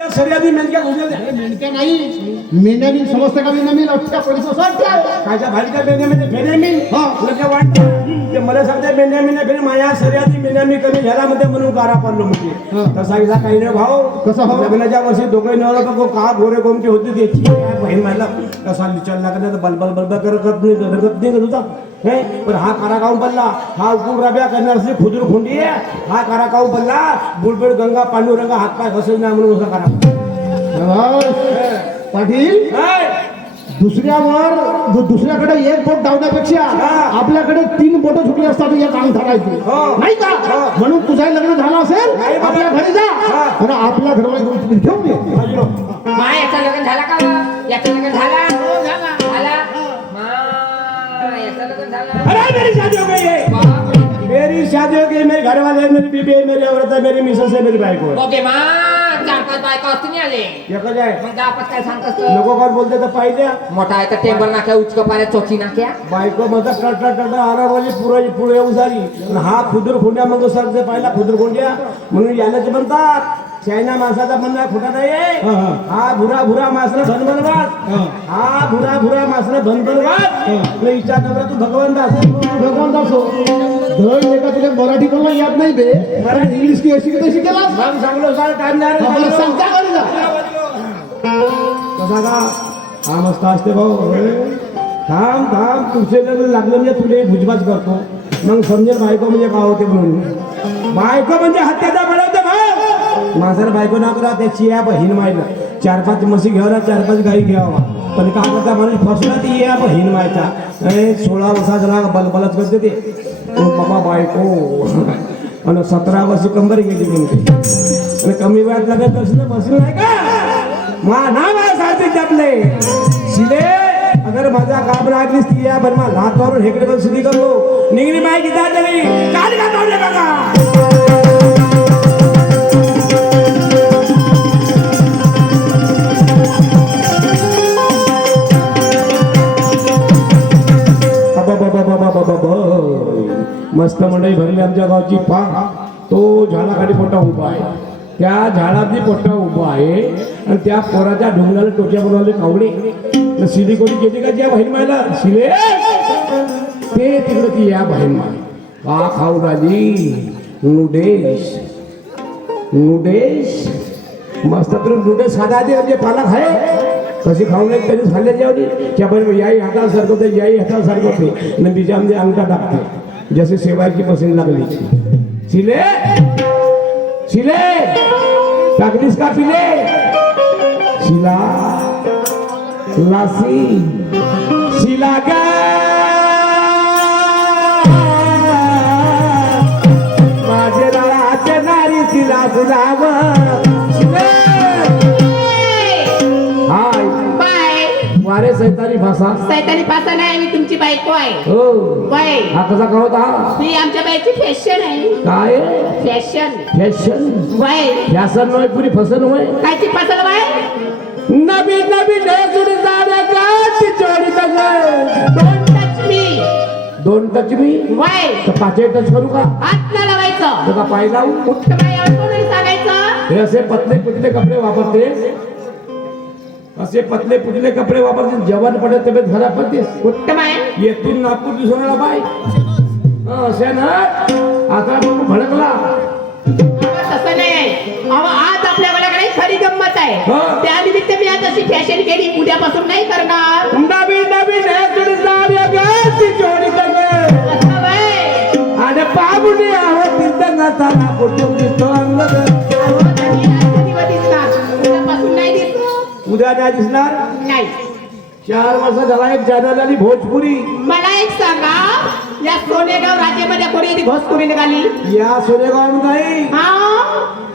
शर्यती मेंढक्या घुसल्या मेंढक्या नाही मेंढ्या मी समजते का मेंढ्या मी लठ्ठ्या पोलीस कायच्या भाजीच्या बेन्यामीन बेन्यामीन लगे वाटते ते मला सांगते बेन्यामीन फेरी माया शर्यती बेन्यामीन कमी झाला मध्ये म्हणून गारा पडलो म्हणजे तसा इसा काही नाही भाऊ कसा भाऊ? लग्नाच्या वर्षी दोघे नवरा बघो का गोरे गोमटी होती त्याची बहीण मला कसा विचारला का बलबल बलबल करत नाही होता हे पण हा कारा काऊ पडला हा उकून रब्या करणार खुदूर खुंडी हा कारा काऊ पडला बुलबुल गंगा पांडुरंगा हात पाय घसत नाही म्हणून असा करा पाटील दुसऱ्याकडे एक बोट धावण्यापेक्षा आपल्याकडे 3 बोट सुटली असतात एक अंग धरायची नाही का म्हणून तुझं लग्न झालं असेल आपल्या घरी जा आणि आपल्या घरवाला घेऊन ये मा याचं लग्न झाला का याचं लग्न झाला झाला मा याचं लग्न झालं अरे मेरी शादी हो गई है मेरी शादी हो गई मेरे घर वाले मेरी बीबी है मेरी औरत है मेरी मिसेस है मेरी बाइक है ओके मा 4-5 बायका असतील आले एकच आहे मग गावात काय सांगतस नको कोण बोलते तर पाहिजे मोठा आहे तर टेबल नाक्या उचक पाऱ्या चोची नाक्या बायको म्हणतात टट आरामाची पुढे उजारी हा खुदूर खोंड्या मग सरते पाहिला खुदूर खोंड्या म्हणून यालाच म्हणतात चायना माणसाचा म्हणणं खोटा नाही हा भुरा मासला धन बनवास हा भुरा मासला धन बनवास इच्छा नवरा तू भगवंत असो भगवान दासो धड लेका तुला मराठी बोलणं याद नाही बे मराठी इंग्लिश की अशी कशी केला मग सांगलो सार टाइम मला सांगता घरी जा कसा का हा मस्त असते भाऊ थांब तुझे लागलं म्हणजे तुले भुजबाज करतो मग समजेल बायको म्हणजे का होते म्हणून बायको म्हणजे हत्याचा बनवते भाऊ माणसाला बायको ना करा त्याची या बहीण मायला 4-5 म्हशी घ्यावा 4-5 गाई घ्यावा पण का करता माणूस फसला ती या बहीण मायचा 16 वर्षाचा बलबलच करते ते बाबा बायको आणि 17 वर्ष कंबर गेली म्हणते आणि कमी वेळात लागत असलं बसलं नाही का मा नाव आहे सारथी जपले शिले अगर माझा काम लागलीस ती या बरमा लात मारून हेकडे पण सुधी करलो निगरी बाई किती झाली चाल का तोडले बघा मस्त मंडळी भरली आमच्या गावची पा तो झाडाखाली पोटा उभा आहे त्या झाडातली पोटा उभा आहे आणि त्या पोराच्या ढोंगराला टोच्या बनवले कावडे शिली कोणी केली का ज्या बहीण मायला शिले ते तिकडे ती या बहीण माय का खाऊ राजी नूडेश मस्त तर नूडेश साधा दे म्हणजे पालक आहे कशी खाऊ नाही कधी खाल्ले जेवणी त्या बहीण याई हाताला सरकवते याई हाताला सरकवते आणि बिजामध्ये अंगठा टाकते जैसे सेवायची पसंत लागली शिले टाकलीस का पिले शिला लासी शिला गा माझे राळाचे नारी शिला सुलाव वारे सैतानी भाषा नाही मी तुमची बायको आहे हो बाय हा कसा कळत हा ही आमच्या बाईची फॅशन आहे काय फॅशन बाय फॅशन नव्हे पुरी फसल होय कायची फसल बाय नवी जुडी जाण्या का चोरी डोंट टच मी बाय तर 5 टच करू का हात न लावायचं तुला पाय लावू कुठं बाय कोणी सांगायचं हे असे पतले कपडे वापरते असे पतले कपडे वापरते जवान पडत तब्येत खराब पडतेस कुठं बाय येथून नागपूर दिसून बाय असे ना आता बघू भडकला तसं नाही आज आपल्या मुलाकडे खरी गंमत आहे त्या निमित्त मी आज अशी फॅशन केली उद्यापासून नाही करणार नवी जोडी आणि बाबूने आहोत तिथं कुठून दिसतो उद्यापासून नाही दिसत उद्या काय दिसणार नाही 4 वर्ष झाला एक चॅनल आली भोजपुरी मला एक सांगा या सोनेगाव राज्यामध्ये कोणी घोसखोरी निघाली या सोनेगाव नाही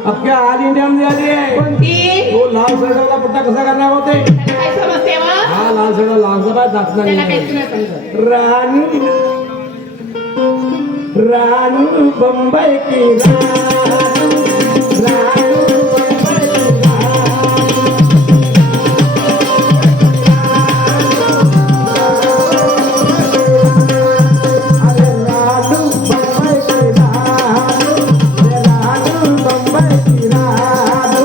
अख्ख्या ऑल इंडिया मध्ये आली आहे कोणती तो लाल सडकला पट्टा कसा करणार होते काय समजते हा लाल सडक लाल दाखणार रानू बंबई की रानू बंबई की रानू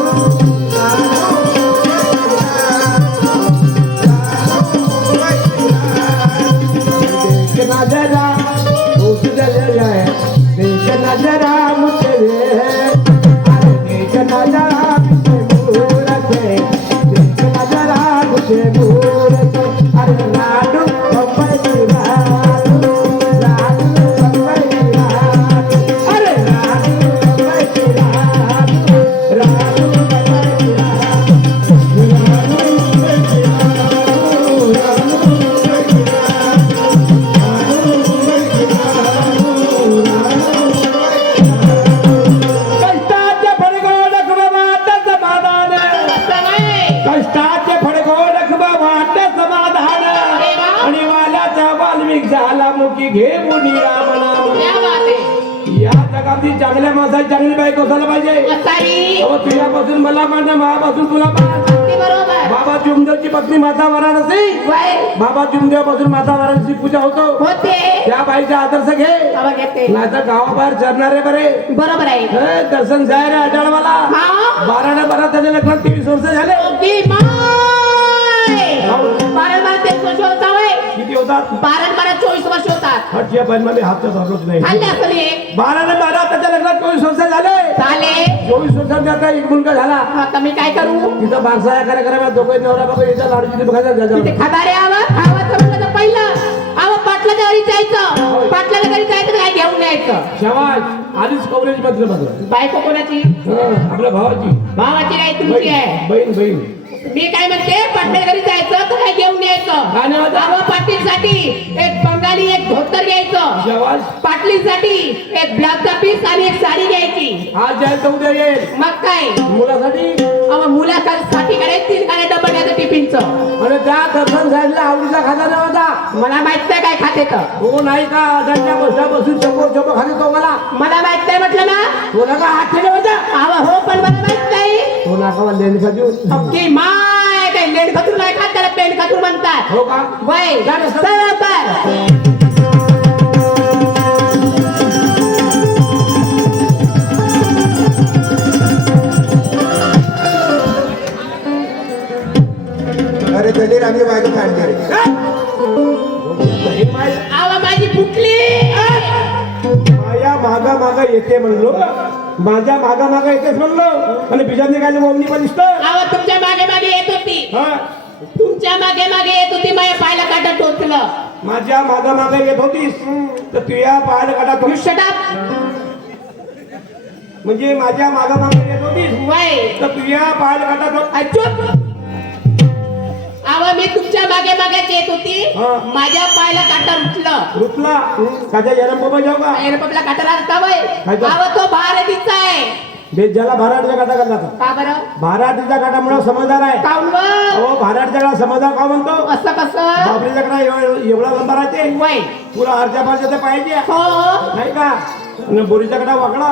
घे मुली राम नाम. क्या बात आहे या जगातली चांगल्या माणसाची चांगली बायको असायला पाहिजे. असावी अहो तुझ्यापासून मला मांड, माझ्यापासून तुला मांड. अगदी बरोबर बाबा जुमदेवची पत्नी माता वाराणसी. वय बाबा जुमदेवापासून माता वाराणसी पूजा होतो. होते त्या बाईचा आदर्श घे. हवा घेते नाहीतर गावाबाहेर चरणारे बरे. बरोबर आहे हे दर्शन जाय रे आढळवाला. हा 12 त्याच्या लग्नात 23 वर्ष झाले. ओके माय 12 23 वर्ष होता वय किती होतात? 12 24 वर्ष होतात हटच्या बहिणमध्ये हात धरलोच नाही. खाल्ले असेल एक 12 त्याच्या लग्नात 24 वर्ष झाले. झाले 24 वर्षात त्याचा एक मुलगा झाला. आता मी काय करू तिथं माणसा या कार्यक्रमात दोघं नवरा बाबा याच्या लाडूची बघायचा तिथे खादारे खावाचं म्हणलं तर पहिलं पाटलाच्या घरी जायचं पाटलाच्या घरी जायचं काय घेऊन यायचं शवाज आधीच कव्हरेज मधलं माझं. बायको कोणाची आपल्या भावाची. भावाची नाही तुमची आहे बहीण बहीण. मी काय म्हणते पाटलाच्या घरी जायचं तर काय घेऊन यायचं काय नाही होत? बाबा पाटीलसाठी एक बंगाली एक धोतर घ्यायचं शवाज पाटलीसाठी एक ब्लाउजचा पीस आणि एक साडी घ्यायची आज जाईल तर उद्या येईल. मग काय मुलासाठी अहो मुलासाठी कडे 3 गाड्या डबल घ्यायचं टिफिनचं आणि त्या दर्शन साईडला आवडीचा खाजा होता. मला माहित नाही काय खाते तर हो नाही का त्यांच्या बसल्यापासून चपो खाली तो मला. मला माहित नाही म्हटलं ना तो नका हात ठेवला होता. अहो हो पण मला माहित नाही तो नाका लेन खाजू. ओके माय काय लेंड खतूर नाही खात त्याला पेंड खतूर म्हणतात हो का? वय झालं, सर. बरोबर अरे दलीर आम्ही बायको काढते रे. हे माय- आवा माझी फुटली माया मागा मागा येते म्हणलो. माझ्या मागा मागा येतेच म्हणलो. आणि बिजाने काय मोमनी पण दिसत. आवा तुमच्या मागे मागे येत होती हा तुमच्या मागे मागे येत होती माझ्या पायाला काटा टोचलं माझ्या मागा मागा येत होतीस तर तुया पाहायला काटा You shut up. म्हणजे माझ्या मागा मागा येत होतीस वय तर तुया पाहायला काटा चुप आवा मी तुमच्या मागे मागेच येत होती हा. माझ्या पायाला काटा रुचलं रुतला काच्या जन्म बाबा जाऊ का? एअरपोर्टला काटा राहता वय काय तो? आवा तो भारतीचा आहे बेस ज्याला भाराटचा काटा करला का? का बरं भाराटीचा काटा म्हणून समजदार आहे. काऊन व? अहो भाराटच्या काटा समजदार का म्हणतो? असं कसं बाबरीचा काटा एवढा लंबा राहते वय पुरा अर्ध्या पारच्या पाहिजे हो नाही का? आणि बोरीचा कडा वाकडा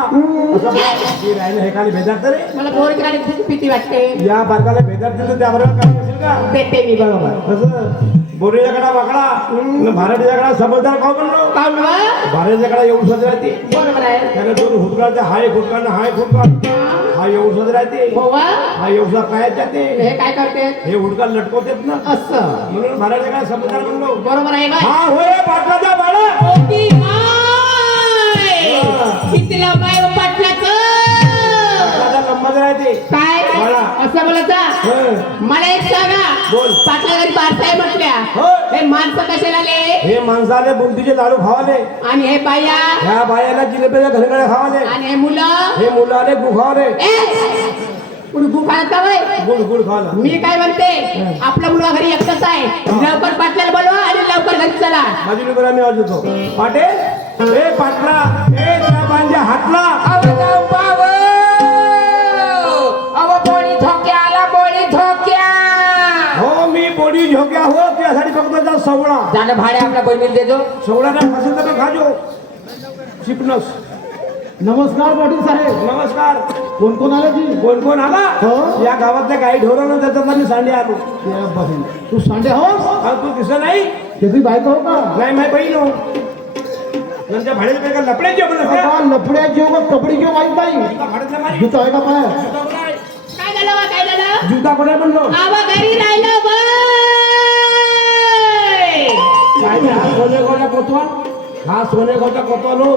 असं हे राहिलं हे खाली भेदार रे. मला बोरची गाडी खूप भीती वाटते या बारकाला भेदार दिलं त्याबरोबर काय असेल का? देते मी बरोबर कसं बोरीचा कडा वाकडा आणि भाराटीचा कडा समजदार का म्हणलो? काऊन व? भाराटीचा कडा एवढं सज राहते. बरोबर आहे त्याला दोन हुटकाळचा हा एक हुटकाळ हा एक हुटकाळ हा एवढं सज राहते. हो व? हा एवढा काय जाते हे काय करते हे हुडकाल लटकवतेत ना असं म्हणून भाराटीचा कडा समजदार म्हणलो. बरोबर आहे बाय हा होय पाटलाचा बाळा. ओके माय किती लांब आहे व पाटलाचं पाटलाचा लंबाच राहते. काय बोला. असं बोलायचा होय. मला एक सांगा बोल. पाटला घरी बारसाय म्हटल्या होय. हे माणसं कशाला आले हे माणसाले बुंदीचे लाडू खावाले. आणि हे बाया ह्या बायाला जिलेबीच्या घरगड्या खावाले. आणि हे मुलं हे मुलं आले गुखावले. कुणी गुफाळत का वय गुड गुड खावाला. मी काय म्हणते आपला मुलगा घरी एकटाच आहे लवकर पाटल्याला बोलवा आणि लवकर घरी चला माझी डुबरा मी आवाज देतो. पाटेल ए पाटला ए त्या बांजा हातला. हो मी बोडी झोक्या हो त्यासाठी फक्त जा सवळा जाणं भाडे आपल्या बहिणीला देजो सवळा नाही खाशील तर खाजो चिपनस. नमस्कार पाटील साहेब नमस्कार. कोण कोण आले जी कोण कोण आला? हो. या गावातल्या काही ढोरानं त्याच्यात मी सांडे आलो. त्या बहीण. तू सांडे होस हा, तू दिसत नाही? त्याची बायको हो का नाही माय बहीण हो. नंतर भाड्याला काय का लपड्याचे आता लफड्याची हो का कबड्डी घेऊ माहित नाही भाड्यातल्या मारी. जुता आहे का पाय जुता कुठं आहे? काय झालं वा, काय झालं जुता कुठे म्हणलो? आवा घरी राहिलं बाय काय ते हा सोनेगावचा कोतवाल? हा सोनेगावचा कोतवाल हो.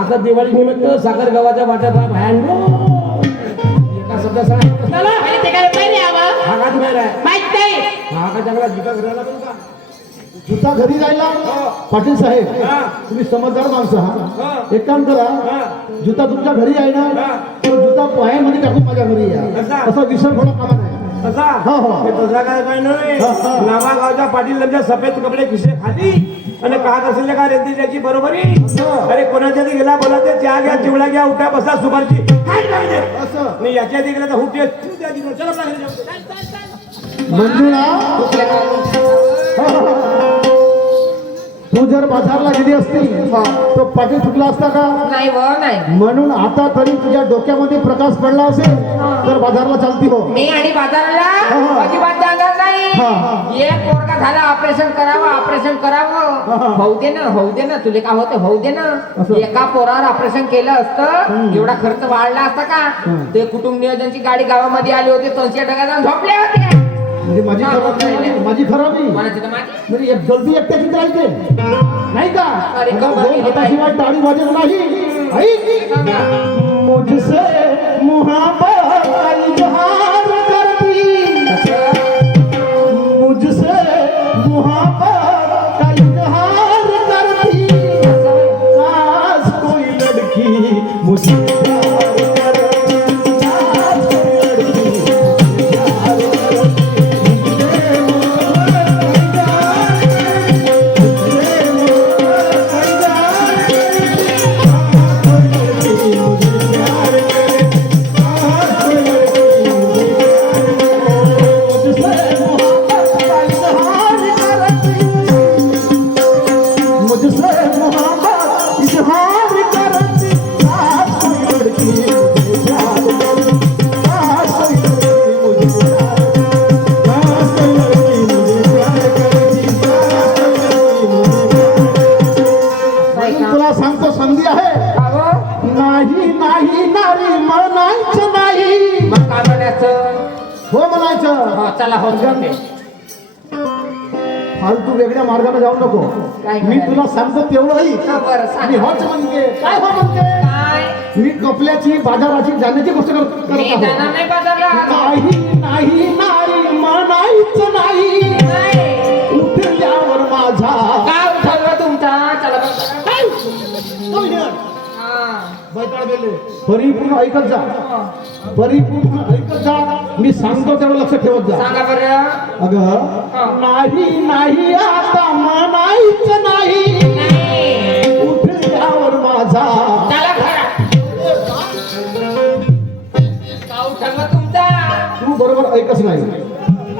आता दिवाळी निमित्त साखर गावाच्या वाट्याला भयानो एका सदस्य पहिले ते काय पहिले आवा हा का तुम्ही आहे? माहित नाही हा का चांगला जुता घराला पण का? जुता घरी राहिला पाटील साहेब हा. तुम्ही समजदार माणसं हा. हा एक काम करा हा. जुता तुमच्या घरी आहे ना हा. तो जुता पायामध्ये टाकून माझ्या घरी या कसा? असा विसर थोडा कामा नाही तसा हो, हो. हे तसा काय नाही. हा, हा. नावागावच्या पाटील सफेद कपडे खिसे खाली आणि का असेल का रेती त्याची बरोबरी. अरे कोणाच्या आधी गेला बोला ते चहा घ्या चिवडा घ्या उठा बसा सुपारची असं नाही याच्या आधी गेला तर हुटे चला आपल्या घरी जाऊ. मंजुळा तू जर बाजारला गेली असती हो. तो पाठी सुटला असता का? नाही व नाही. म्हणून आता तरी तुझ्या डोक्यामध्ये प्रकाश पडला असेल तर बाजारला चालती हो. मी आणि बाजाराला हा. अजिबात जाणार हा. नाही. एक पोरगा झाला ऑपरेशन करावं होऊ दे ना तुले का होते होऊ दे ना. असं. एका पोरावर ऑपरेशन केलं असतं एवढा खर्च वाढला असता का? ते कुटुंब नियोजनची गाडी गावामध्ये आली होती 300 टक्का जाऊन झोपले होते. म्हणजे माझी माझी खराबी कोणाची तर माझी? म्हणजे एक गलती एकट्याची राहते नाही का? अरे अगं, खबर दोन गेली हाताशिवाय टाळी वाजत नाही. ऐक. मुझसे मुहाबत का इजहार करती, मुझसे मुहाबत का इजहार करती, काश कोई लड़की मुझे प्यार करती, काश कोई लड़की मुझे प्यार करती, मुझे मोहब्बत का इजहार, मुझे मोहब्बत का इजहार करती, काश कोई लड़की मुझे प्यार करे, काश कोई लड़की मुझे प्यार करे, मुझसे मोहब्बत का इजहार करती, मुझसे मोहब्बत इजहार करती, काश कोई लड़की मुझे प्यार करे, काश कोई लड़की मुझे प्यार करे, काश कोई लड़की मुझे प्यार करती, काश कोई लड़की मुझे प्यार करे. तुला सांगतो संधी आहे. का व? नाही नाही नारी म्हणायचं नाही, मग काय म्हणायचं? हो म्हणायचं. हो चला हो जाते. फालतू वेगळ्या मार्गाने जाऊ नको. काय मी करायचं? तुला सांगतो तेवढंही. हा, बरं सांग. मी होच म्हणते. काय हो म्हणते? काय? मी कपल्याची बाजाराची जाण्याची गोष्ट मी करत जाणार आहे. नाही बाजारला. नाही नाही नारी म्हणायचं नाही, नाही. उठल्यावर माझा काय उठवलं तुमचा? चला बघ. हा. परिपूर्ण ऐकत जा, परिपूर्ण ऐकत जा. मी सांगतो तेवढं लक्ष ठेवत जा. सांगा बरं. अगं नाही नाही आता म्हणायचं नाही, नाही. उठल्यावर माझा चला घरात. का उठवलं तुमचा? तू बरोबर ऐकच नाही.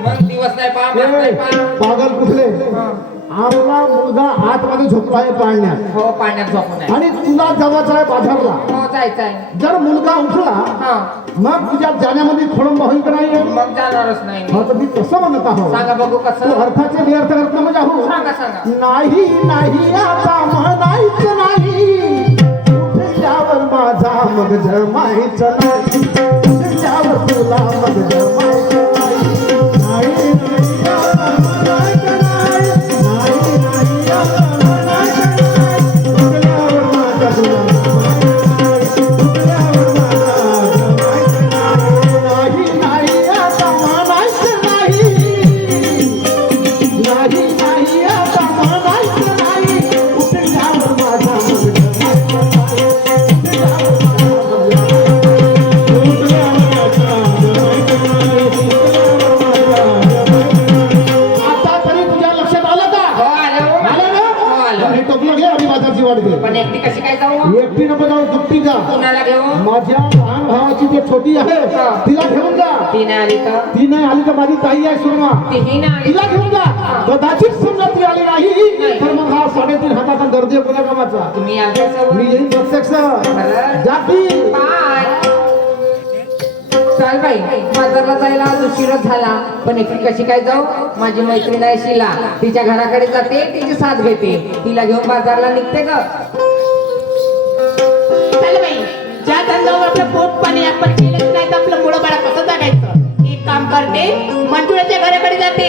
मग दिवस नाही पहा मास नाही पहा. पागल कुठले? आपला मुलगा आतमध्ये झोपला आहे पाळण्यात हो पाण्यात झोपून आहे. आणि तुला जवळचा आहे बाजारला. हो जायचंय. जर मुलगा उठला हा. मग तुझ्या जाण्यामध्ये खोळंब होईल का नाही? मग जाणारच नाही. हा, तर मी कसं म्हणत आहो. सांगा बघू तू कसं. अर्थाचे निअर्थ करत म्हणजे आहो. सांगा सांगा. नाही नाही आता म्हणायचं नाही, उठल्यावर माझा मग जमायचं नाही, उठल्यावर तुला मग जमायचं नाही. नाही नाही आता म्हणायचं नाही, नाही नाही आता म्हणायचं नाही, उठल्यावर माझा तुला जमायचं नाही, उठल्यावर माझा जमायचं नाही. नाही नाही आता म्हणायचं नाही, नाही नाही आता म्हणायचं नाही, उठल्यावर माझा मग जमायचं नाही, उठल्यावर माझा मग आता तरी तुझ्या लक्षात आलं का? हो आलो. आलं हो ना? आलो. हे टोपलं घे आणि बाजारची वाट घे. पण एकटी कशी काय जाऊ? एकटी नको जाऊ, दुपटी जा. कुणाला घेऊ? माझ्या लहान भावाची जी छोटी आहे तिला घेऊन जा. ती नाही आली तर? ती नाही आली तर माझी ताई आहे सुरमा, तीही नाही आली. तिला घेऊन जा. कदाचित समजा ती आली नाही तर मग हा 3.5 हाताचा दर्जे कोणा कामाचा. तुम्ही आलता सोबत? मी येईन प्रत्यक्ष. खरं? जाती. बाय. चल बाई बाजारला जायला आज उशीरच झाला पण एकटी कशी काय जाऊ? माझी मैत्रीण आहे शिला, तिच्या घराकडे जाते, तिची साथ घेते, तिला घेऊन बाजारला निघते ग. चल बाई ज्या धंद्यावर आपलं पोट पाणी आपण केलं नाही तर आपलं मुलं बाळा कसं जगायचं? एक काम करते मंजुळाच्या घराकडे जाते,